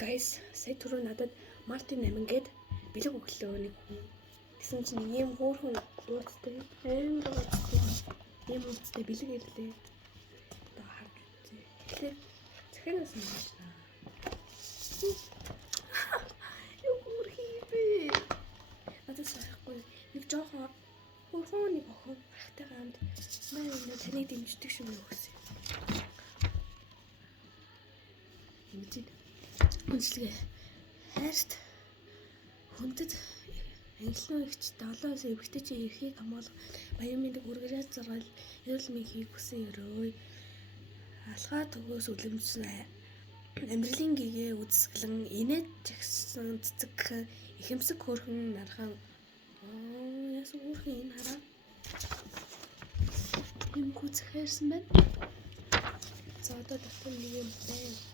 Guys, сая түрүү надад Мартин 8 гээд бэлэг өглөө нэг хүн. Тэгсэн чинь ийм хөөрхөн ууцтай амар ууцтай. Ийм ууцтай бэлэг ирлээ. Одоо харж үзье. Тэгэхээр захианаас нь байна. Юу хөөрхий бэ? Надад сайхгүй. Нэг жоохон хөөрхөн нэг охин ахтай гамд манай таныг дэмждэг шүү гэсэн. Хэмжиж үнслэгээ хайрт хүндэд англиун ихч 7-оос эмэгтэй чи эрхийг хамгаалах баян мэндийг үргэрээ заргал эрүүл мэндийг хүсэн өрөө алхаа төгөөс үлэмжсэн амьдралын гэгээ үзсгэлэн инээд жагсан цэцэг ихэмсэг хөөрхөн нархан яасан хөөрхөн энэ хараа юм гүцхэрсэн байна. За одоо дотор нэг юм байна.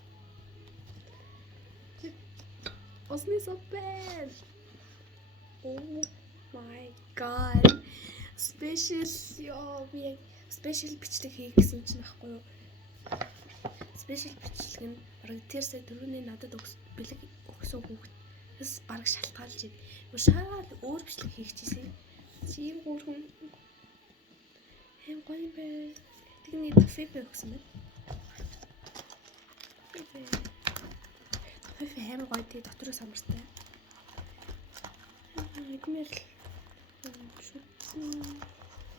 Osni so bad. Oh my god. Special бичлэг хий гэсэн чинь ахгүй юу? Special бичлэг нь бараг тэр сая дөрөвний надад бэлэг өгсөн хүүхдээс бараг шалтгаалж ийг. Шал өөр бичлэг хийчихсэн. Чи юм хөөрхөн хэм гоё бэ. Тэгний тофе өгсөн байна. Тофе хэм гоё тий дотороо самартай. Игмэр шүтсэн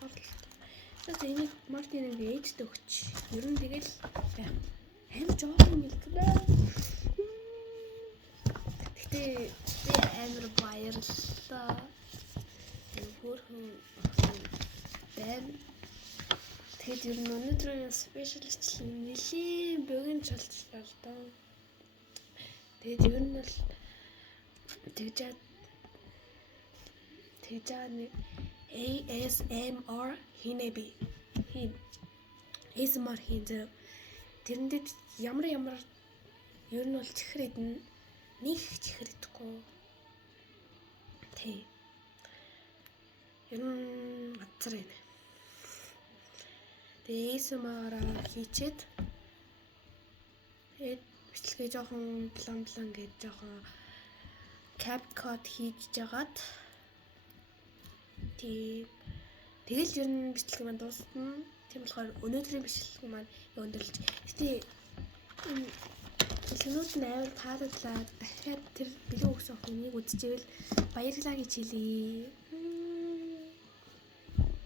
орлоо. За энийг Мартиныг ээжтэй өгч. Ер нь тэгэл хэм жоохон юм хэлдэг. Гэтэ би амар баярлалаа. Хөөрхөн байна. Тэгэд ер нь өнөөдрийн спешиалистлэг нэлийн богино чалчлаа л доо. Тэгээд ер нь л тэгж нэг ASMR хийнэ би. ASMR хийн зэ. Тэрэндээ ямар ер нь бол чихэр идэн нэг чихэр идэхгүй. Тий. Ер нь газар байна. Тэгээ ASMR хийчихэд тэгээд бичлэгээ жоохон план гэж жоохон CapCut хийж жагаад тэгэл ер нь бичлэг маань дуусна. Тийм болохоор өнөөдрийн бичлэг маань өндөрлж. Гэтэ бичлэгнүүд нь амар таалагдлаа. Дахиад тэр бэлэг өгсөн охиныг үзчихвэл баярлалаа гэж хэлье.